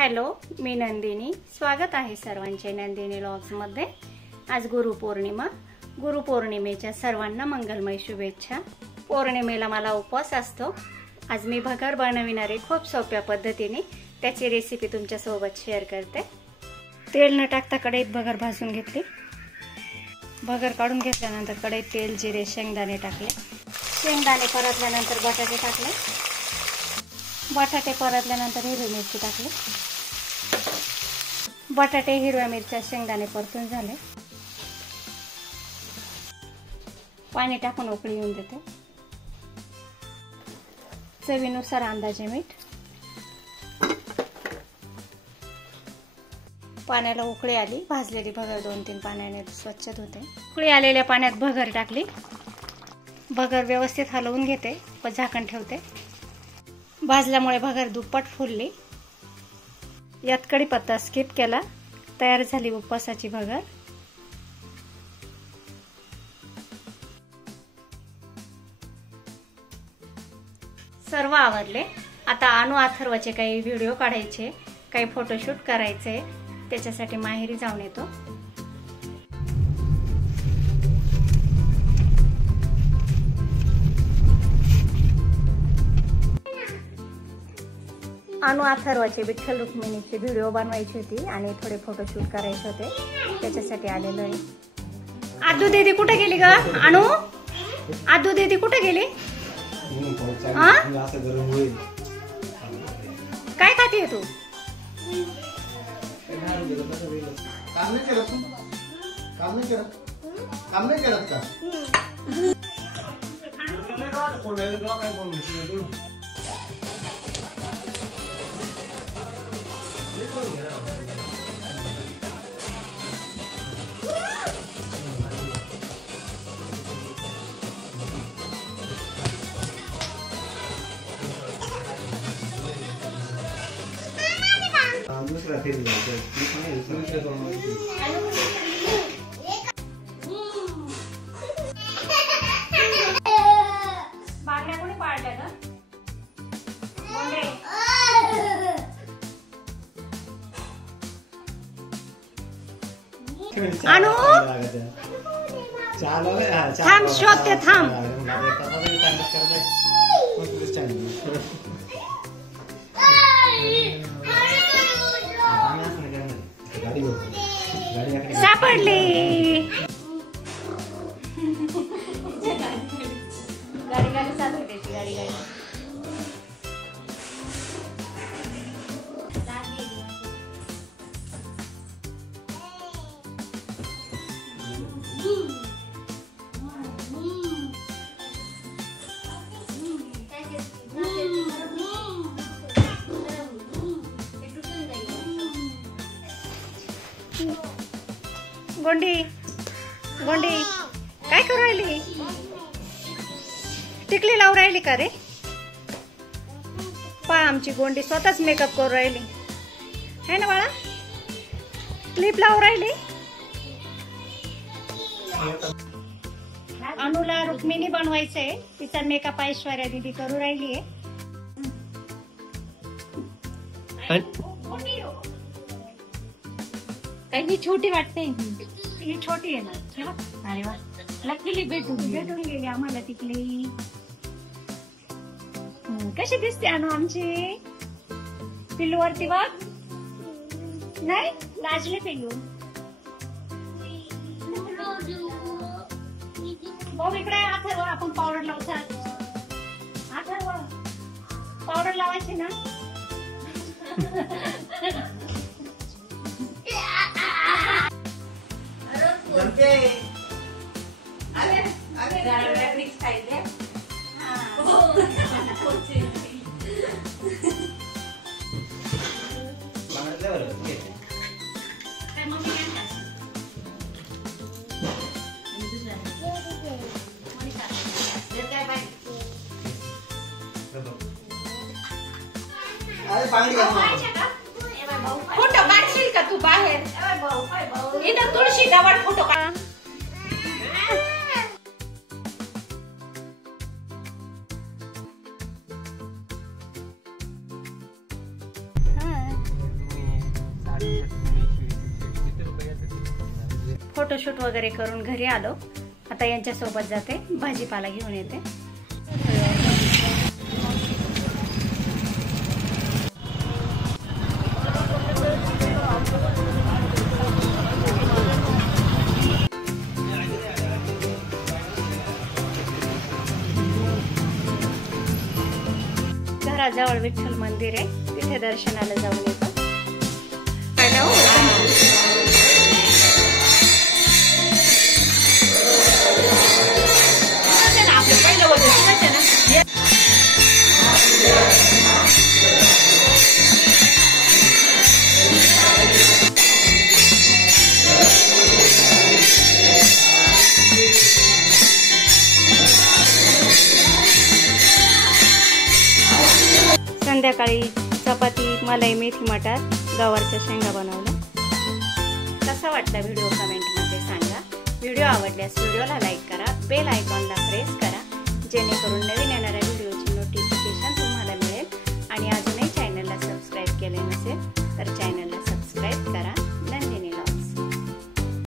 Hello, मी नंदिनी. स्वागत आहे सर्वांचे नंदिनी व्लॉग्समध्ये. आज गुरुपौर्णिमा. गुरुपौर्णिमेच्या सर्वांना मंगलमय शुभेच्छा. पौर्णिमेला मला उपवास असतो. आज मी भगर बनविणारे खूप सोप्या पद्धतीने त्याची रेसिपी तुमच्या सोबत शेअर करते. तेल न टाकता कढईत भगर भाजून घेतली. भगर काढून घेतल्यानंतर कढईत तेल, जिरे, शेंगदाणे टाकले. शेंगदाणे परतल्यानंतर बटाटे टाकले. बटाटे परतल्यानंतर हिरवी मिरची टाकली. बटाटे, हिरव्या मिरच्या, शेंगदाणे परतून झाले. पाणी टाकून उकळी येऊन देते. चवीनुसार अंदाजे मीठ. पाण्याला उकळी आली. भाजलेली भगर 2-3 पाण्याने स्वच्छ धुते. उकळी आलेल्या पाण्यात भगर टाकली. भगर व्यवस्थित हलवून घेते व झाकण ठेवते. भाजल्यामुळे भगर दुप्पट फुलली. यात कढीपत्ता स्किप केला. तयार झाली उपवासाची भगर. सर्व आवरले. आता अनु अथर्वचे काही व्हिडिओ काढायचे, काही फोटोशूट करायचे. त्याच्यासाठी माहेरी जाऊन येतो. अनु अथर्वचे विठ्ठल रुक्मिणीचे व्हिडिओ बनवायची होती आणि थोडे फोटोशूट करायचे होते. त्याच्यासाठी आलेलो आहे. आदू दीदी कुठे गेली ग? अनु, आदू दीदी कुठे गेली? काय खाते तू? बांगड्या कोणी पाडल्या ग? अनु, थांब, शोधते, थांब. सापडली. गाडी गाडी चालू त्याची. गाडी गाडी गोंडी, गोंडी काय करू राहिली? टिकली लावून राहिली का रे? पा, आमची गोंडी स्वतःच मेकअप करू राहिली है ना बाळा? क्लिप लावून राहिली. अनुला रुक्मिणी बनवायचंय. तिचा मेकअप ऐश्वर्या दीदी करू राहिली आहे. काही छोटी वाटते. ही छोटी आहे ना. अरे वा, लकीली भेटून गेली आम्हाला टिकली. कशी दिसते अनु आमची? पिल्लूवरती बघ. नाही लाजले पिल्लू. बघ इकडे. अथर्व, आपण पावडर लावतात. अथर्व, पावडर लावायची ना. फोटो काढशील का तू बाहेर? इथं तुळशी जवळ फोटो काढ. फोटोशूट वगैरे करून घरी आलो. आता यांच्यासोबत जाते, भाजीपाला घेऊन येते. घराजवळ विठ्ठल मंदिर आहे, तिथे दर्शनाला जाऊन येतो. संध्याकाळी चपाती, मलाई, मेथी मटार, गवारच्या शेंगा बनवल्या. कसा वाटला व्हिडिओ कमेंटमध्ये सांगा. व्हिडिओ आवडल्यास व्हिडिओला लाईक करा, बेल आयकॉनला प्रेस करा, जेणेकरून नवीन येणाऱ्या